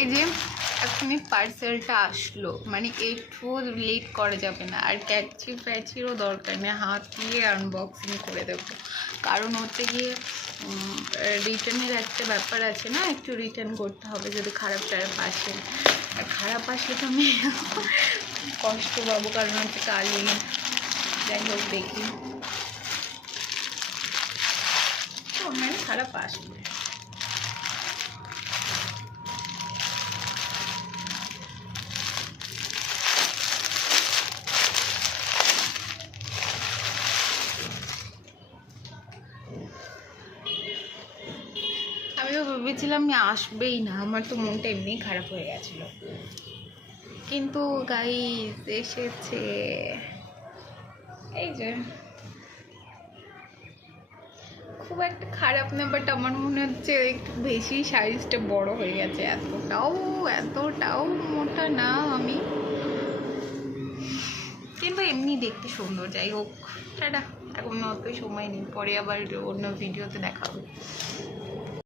এই যে এখনই পার্সেলটা আসলো, মানে একটুও লেট করা যাবে না। আর ক্যাচি ফ্যাচিরও দরকার নেই, হাত দিয়ে আনবক্সিং করে দেবো। কারণ হচ্ছে গিয়ে রিটার্নের একটা ব্যাপার আছে না, একটু রিটার্ন করতে হবে যদি খারাপ টারাপ আসে। খারাপ আসলে তো আমি কষ্ট পাবো, কারণ হচ্ছে কালি। যাই হোক দেখি, অনলাইনে খারাপ আসবে। আমিও ভেবেছিলাম আসবেই না, আমার তো মনটা এমনিই খারাপ হয়ে গেছিল, কিন্তু গাইস এসেছে। এই যে খুব একটা খারাপ না, বাট আমার মনে হচ্ছে একটু বেশি সাইজটা বড় হয়ে গেছে। এতটাও মোটা না আমি, কিন্তু এমনি দেখতে সুন্দর। যাই হোক, টাটা। এখন অত সময় নেই, পরে আবার অন্য ভিডিওতে দেখা হবে।